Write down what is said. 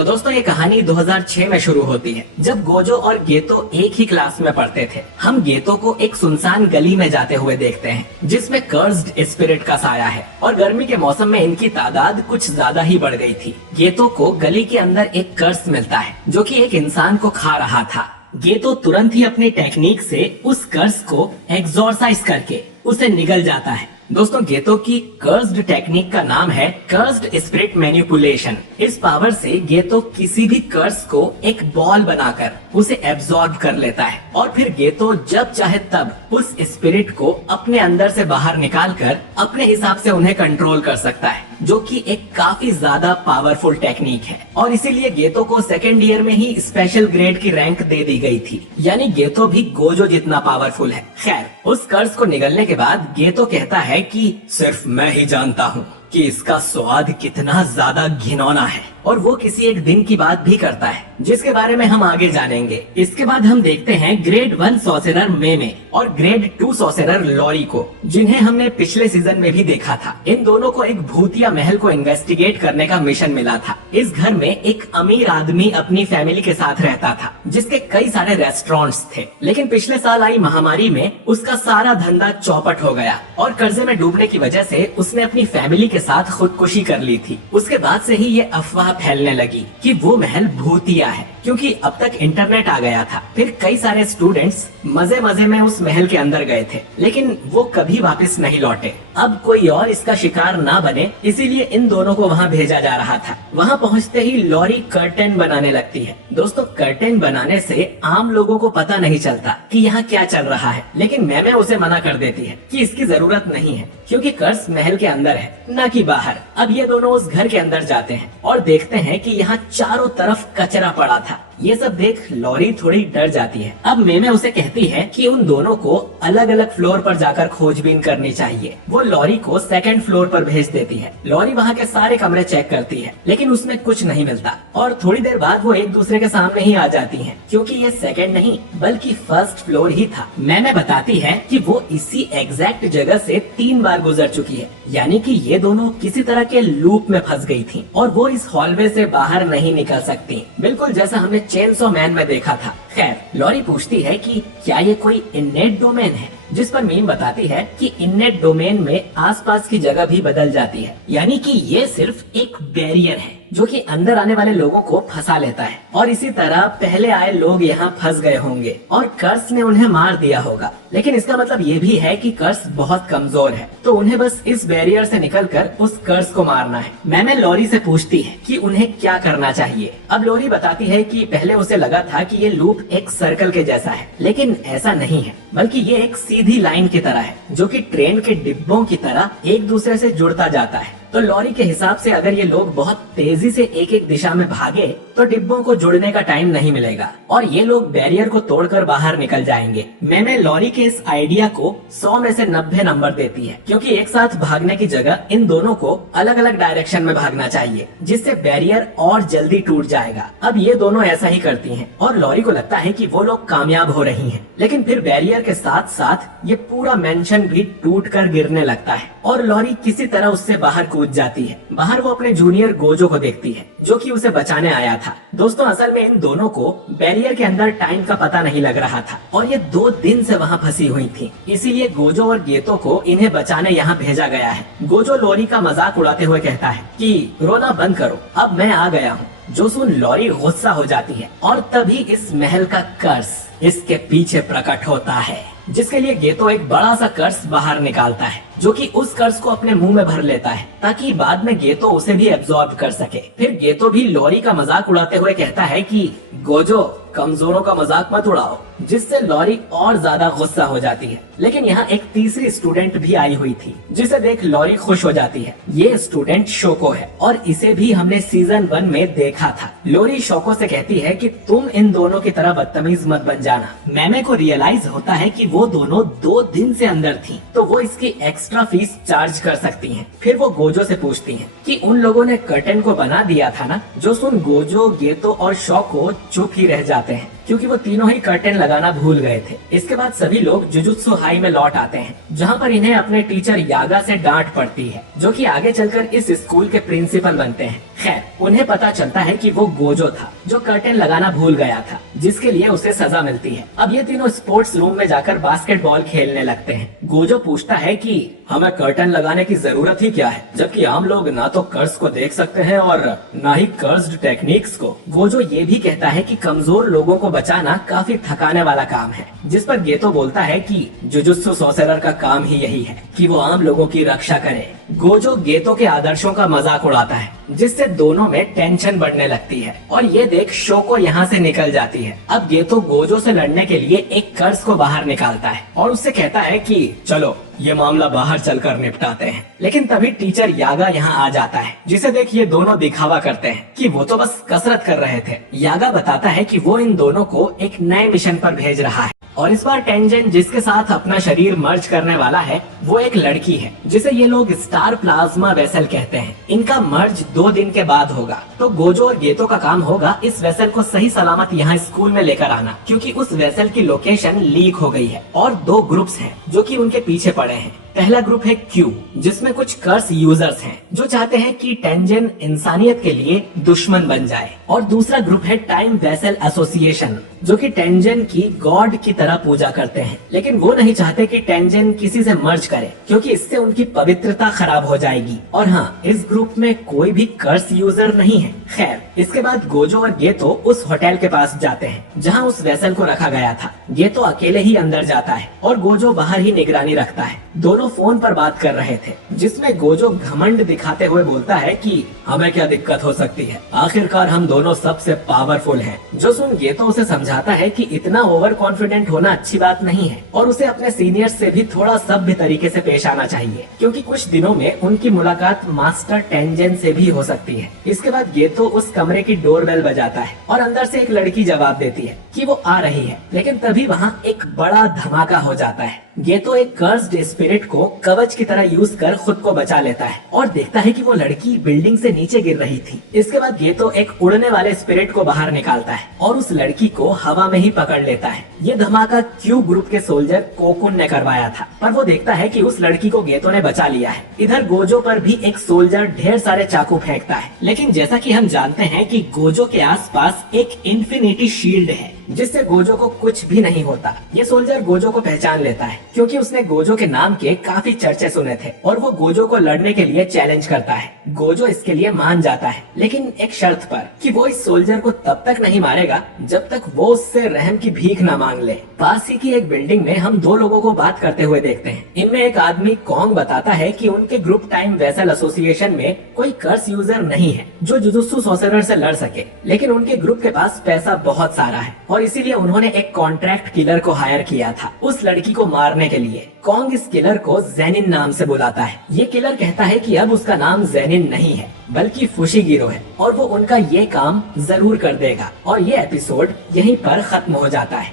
तो दोस्तों ये कहानी 2006 में शुरू होती है, जब गोजो और गेतो एक ही क्लास में पढ़ते थे। हम गेतो को एक सुनसान गली में जाते हुए देखते हैं, जिसमें कर्स्ड स्पिरिट का साया है और गर्मी के मौसम में इनकी तादाद कुछ ज्यादा ही बढ़ गई थी। गेतो को गली के अंदर एक कर्स मिलता है, जो कि एक इंसान को खा रहा था। गेतो तुरंत ही अपनी टेक्निक से उस कर्स को एक्सोरसाइज करके उसे निगल जाता है। दोस्तों गेतो की कर्स्ड टेक्निक का नाम है कर्स्ड स्पिरिट मैनिपुलेशन। इस पावर से गेतो किसी भी कर्स को एक बॉल बनाकर उसे एब्जॉर्ब कर लेता है और फिर गेतो जब चाहे तब उस स्पिरिट को अपने अंदर से बाहर निकालकर अपने हिसाब से उन्हें कंट्रोल कर सकता है, जो कि एक काफी ज्यादा पावरफुल टेक्निक है। और इसीलिए गेतो को सेकेंड ईयर में ही स्पेशल ग्रेड की रैंक दे दी गई थी, यानी गेतो भी गोजो जितना पावरफुल है। खैर, उस कर्स को निगलने के बाद गेतो कहता है कि सिर्फ मैं ही जानता हूँ कि इसका स्वाद कितना ज्यादा घिनौना है, और वो किसी एक दिन की बात भी करता है, जिसके बारे में हम आगे जानेंगे। इसके बाद हम देखते हैं ग्रेड 1 सॉर्सरर मेमे और ग्रेड 2 सॉर्सरर लॉरी को, जिन्हें हमने पिछले सीजन में भी देखा था। इन दोनों को एक भूतिया महल को इन्वेस्टिगेट करने का मिशन मिला था। इस घर में एक अमीर आदमी अपनी फैमिली के साथ रहता था, जिसके कई सारे रेस्टोरेंट्स थे, लेकिन पिछले साल आई महामारी में उसका सारा धंधा चौपट हो गया और कर्जे में डूबने की वजह से उसने अपनी फैमिली के साथ खुदकुशी कर ली थी। उसके बाद से ही ये अफवाह फैलने लगी कि वो महल भूतिया है, क्योंकि अब तक इंटरनेट आ गया था। फिर कई सारे स्टूडेंट्स मजे मजे में उस महल के अंदर गए थे, लेकिन वो कभी वापस नहीं लौटे। अब कोई और इसका शिकार ना बने, इसीलिए इन दोनों को वहाँ भेजा जा रहा था। वहाँ पहुँचते ही लॉरी कर्टेन बनाने लगती है। दोस्तों कर्टेन बनाने से आम लोगों को पता नहीं चलता कि यहाँ क्या चल रहा है, लेकिन मैमे उसे मना कर देती है कि इसकी जरूरत नहीं है, क्योंकि कर्स महल के अंदर है, न कि बाहर। अब ये दोनों उस घर के अंदर जाते हैं और देखते हैं कि यहाँ चारों तरफ कचरा पड़ा था। ये सब देख लॉरी थोड़ी डर जाती है। अब मेमे उसे कहती है कि उन दोनों को अलग अलग फ्लोर पर जाकर खोजबीन करनी चाहिए। वो लॉरी को सेकंड फ्लोर पर भेज देती है। लॉरी वहाँ के सारे कमरे चेक करती है, लेकिन उसमें कुछ नहीं मिलता और थोड़ी देर बाद वो एक दूसरे के सामने ही आ जाती हैं, क्योंकि ये सेकंड नहीं बल्कि फर्स्ट फ्लोर ही था। मेमे बताती है कि वो इसी एग्जैक्ट जगह से 3 बार गुजर चुकी है, यानी कि ये दोनों किसी तरह के लूप में फंस गई थी और वो इस हॉलवे से बाहर नहीं निकल सकती, बिल्कुल जैसा हमने चेनसो मैन में देखा था। खैर, लॉरी पूछती है कि क्या ये कोई इननेट डोमेन है, जिस पर मीम बताती है कि इननेट डोमेन में आसपास की जगह भी बदल जाती है, यानी कि ये सिर्फ एक बैरियर है जो कि अंदर आने वाले लोगों को फंसा लेता है। और इसी तरह पहले आए लोग यहाँ फंस गए होंगे और कर्स ने उन्हें मार दिया होगा, लेकिन इसका मतलब ये भी है कि कर्स बहुत कमजोर है, तो उन्हें बस इस बैरियर से निकलकर उस कर्स को मारना है। मैंने लॉरी से पूछती है कि उन्हें क्या करना चाहिए। अब लॉरी बताती है कि पहले उसे लगा था कि ये लूप एक सर्कल के जैसा है, लेकिन ऐसा नहीं है, बल्कि ये एक सीधी लाइन की तरह है, जो कि ट्रेन के डिब्बों की तरह एक दूसरे से जुड़ता जाता है। तो लॉरी के हिसाब से अगर ये लोग बहुत तेजी से एक एक दिशा में भागे तो डिब्बों को जुड़ने का टाइम नहीं मिलेगा और ये लोग बैरियर को तोड़कर बाहर निकल जाएंगे। मैंने लॉरी के इस आइडिया को 100 में से 90 नंबर देती है, क्योंकि एक साथ भागने की जगह इन दोनों को अलग अलग डायरेक्शन में भागना चाहिए, जिससे बैरियर और जल्दी टूट जाएगा। अब ये दोनों ऐसा ही करती हैं और लॉरी को लगता है कि वो लोग कामयाब हो रही हैं, लेकिन फिर बैरियर के साथ साथ ये पूरा मेंशन भी टूट कर गिरने लगता है और लॉरी किसी तरह उससे बाहर कूद जाती है। बाहर वो अपने जूनियर गोजो को देखती है, जो कि उसे बचाने आया था। दोस्तों असल में इन दोनों को बैरियर के अंदर टाइम का पता नहीं लग रहा था और ये 2 दिन से वहाँ फंसी हुई थी, इसीलिए गोजो और गेतो को इन्हें बचाने यहाँ भेजा गया है। गोजो लॉरी का मजाक उड़ाते हुए कहता है कि रोना बंद करो, अब मैं आ गया हूँ। जो सुन लॉरी गुस्सा हो जाती है और तभी इस महल का कर्स इसके पीछे प्रकट होता है, जिसके लिए गेतो एक बड़ा सा कर्स बाहर निकालता है, जो कि उस कर्स को अपने मुंह में भर लेता है ताकि बाद में गेतो उसे भी एब्जॉर्ब कर सके। फिर गेतो भी लॉरी का मजाक उड़ाते हुए कहता है कि गोजो कमजोरों का मजाक मत उड़ाओ, जिससे लॉरी और ज्यादा गुस्सा हो जाती है। लेकिन यहाँ एक तीसरी स्टूडेंट भी आई हुई थी, जिसे देख लॉरी खुश हो जाती है। ये स्टूडेंट शोको है और इसे भी हमने सीजन 1 में देखा था। लॉरी शोको से कहती है कि तुम इन दोनों की तरह बदतमीज मत बन जाना। मैमे को रियलाइज होता है कि वो दोनों 2 दिन से अंदर थी, तो वो इसकी एक्स्ट्रा फीस चार्ज कर सकती हैं। फिर वो गोजो से पूछती हैं कि उन लोगों ने कर्टेन को बना दिया था ना। जो सुन गोजो, गेतो और शोको चुप ही रह जाते हैं, क्योंकि वो तीनों ही कर्टेन लगाना भूल गए थे। इसके बाद सभी लोग जुजुत्सु हाई में लौट आते हैं, जहाँ पर इन्हें अपने टीचर यागा से डांट पड़ती है, जो कि आगे चलकर इस स्कूल के प्रिंसिपल बनते हैं। खैर, उन्हें पता चलता है कि वो गोजो था जो कर्टेन लगाना भूल गया था, जिसके लिए उसे सजा मिलती है। अब ये तीनों स्पोर्ट्स रूम में जाकर बास्केटबॉल खेलने लगते हैं। गोजो पूछता है कि हमें कर्टेन लगाने की जरूरत ही क्या है, जबकि आम लोग ना तो कर्ज को देख सकते हैं और ना ही कर्ज्ड टेक्निक्स को। गोजो ये भी कहता है कि कमजोर लोगों को बचाना काफी थकाने वाला काम है, जिस पर गेतो बोलता है कि जुजुत्सु सोर्सरर का काम ही यही है कि वो आम लोगों की रक्षा करे। गोजो गेतो के आदर्शों का मजाक उड़ाता है, जिससे दोनों में टेंशन बढ़ने लगती है और ये देख शोको यहाँ से निकल जाती है। अब गेतो गोजो से लड़ने के लिए एक कर्ज को बाहर निकालता है और उससे कहता है कि चलो ये मामला बाहर चलकर निपटाते हैं। लेकिन तभी टीचर यागा यहाँ आ जाता है, जिसे देख ये दोनों दिखावा करते हैं कि वो तो बस कसरत कर रहे थे। यागा बताता है कि वो इन दोनों को एक नए मिशन पर भेज रहा है और इस बार टेंजन जिसके साथ अपना शरीर मर्ज करने वाला है वो एक लड़की है, जिसे ये लोग स्टार प्लाज्मा वेसल कहते हैं। इनका मर्ज 2 दिन के बाद होगा, तो गोजो और गेतो का काम होगा इस वेसल को सही सलामत यहाँ स्कूल में लेकर आना, क्योंकि उस वेसल की लोकेशन लीक हो गई है और 2 ग्रुप्स हैं जो कि उनके पीछे पड़े हैं। पहला ग्रुप है क्यू, जिसमें कुछ कर्स यूजर्स हैं जो चाहते हैं कि टेंजन इंसानियत के लिए दुश्मन बन जाए, और दूसरा ग्रुप है टाइम वेसल एसोसिएशन, जो कि टेंजन की गॉड की तरह पूजा करते हैं, लेकिन वो नहीं चाहते कि टेंजन किसी से मर्ज करे, क्योंकि इससे उनकी पवित्रता खराब हो जाएगी। और हाँ, इस ग्रुप में कोई भी कर्स यूजर नहीं है। खैर, इसके बाद गोजो और गेतो उस होटल के पास जाते हैं जहाँ उस वेसल को रखा गया था। गेतो अकेले ही अंदर जाता है और गोजो बाहर ही निगरानी रखता है। दोनों फोन पर बात कर रहे थे, जिसमें गोजो घमंड दिखाते हुए बोलता है कि हमें क्या दिक्कत हो सकती है, आखिरकार हम दोनों सबसे पावरफुल हैं। जो सुन गेतो उसे समझाता है कि इतना ओवर कॉन्फिडेंट होना अच्छी बात नहीं है और उसे अपने सीनियर्स से भी थोड़ा सभ्य तरीके से पेश आना चाहिए, क्योंकि कुछ दिनों में उनकी मुलाकात मास्टर टेंजन से भी हो सकती है। इसके बाद गेतो उस कमरे की डोरबेल बजाता है और अंदर से एक लड़की जवाब देती है कि वो आ रही है, लेकिन तभी वहाँ एक बड़ा धमाका हो जाता है। गेतो एक कर्स्ड स्पिरिट को कवच की तरह यूज कर खुद को बचा लेता है और देखता है कि वो लड़की बिल्डिंग से नीचे गिर रही थी। इसके बाद गेतो एक उड़ने वाले स्पिरिट को बाहर निकालता है और उस लड़की को हवा में ही पकड़ लेता है। ये धमाका क्यू ग्रुप के सोल्जर कोकुन ने करवाया था, पर वो देखता है कि उस लड़की को गेतो ने बचा लिया है। इधर गोजो पर भी एक सोल्जर ढेर सारे चाकू फेंकता है, लेकिन जैसा कि हम जानते हैं कि गोजो के आसपास एक इन्फिनिटी शील्ड है, जिससे गोजो को कुछ भी नहीं होता। ये सोल्जर गोजो को पहचान लेता है, क्योंकि उसने गोजो के नाम के काफी चर्चे सुने थे और वो गोजो को लड़ने के लिए चैलेंज करता है। गोजो इसके लिए मान जाता है, लेकिन एक शर्त पर कि वो इस सोल्जर को तब तक नहीं मारेगा जब तक वो उससे रहम की भीख न मांग ले। पास ही की एक बिल्डिंग में हम 2 लोगों को बात करते हुए देखते हैं। इनमें एक आदमी कॉन्ग बताता है कि उनके ग्रुप टाइम वेसल एसोसिएशन में कोई कर्स यूजर नहीं है जो जुजुत्सु सोर्सरर से लड़ सके, लेकिन उनके ग्रुप के पास पैसा बहुत सारा है और इसीलिए उन्होंने एक कॉन्ट्रैक्ट किलर को हायर किया था उस लड़की को मारने के लिए। कॉन्ग इस किलर को जेनिन नाम से बुलाता है। ये किलर कहता है कि अब उसका नाम जेनिन नहीं है बल्कि फुशिगिरो है और वो उनका ये काम जरूर कर देगा। और ये एपिसोड यहीं पर खत्म हो जाता है।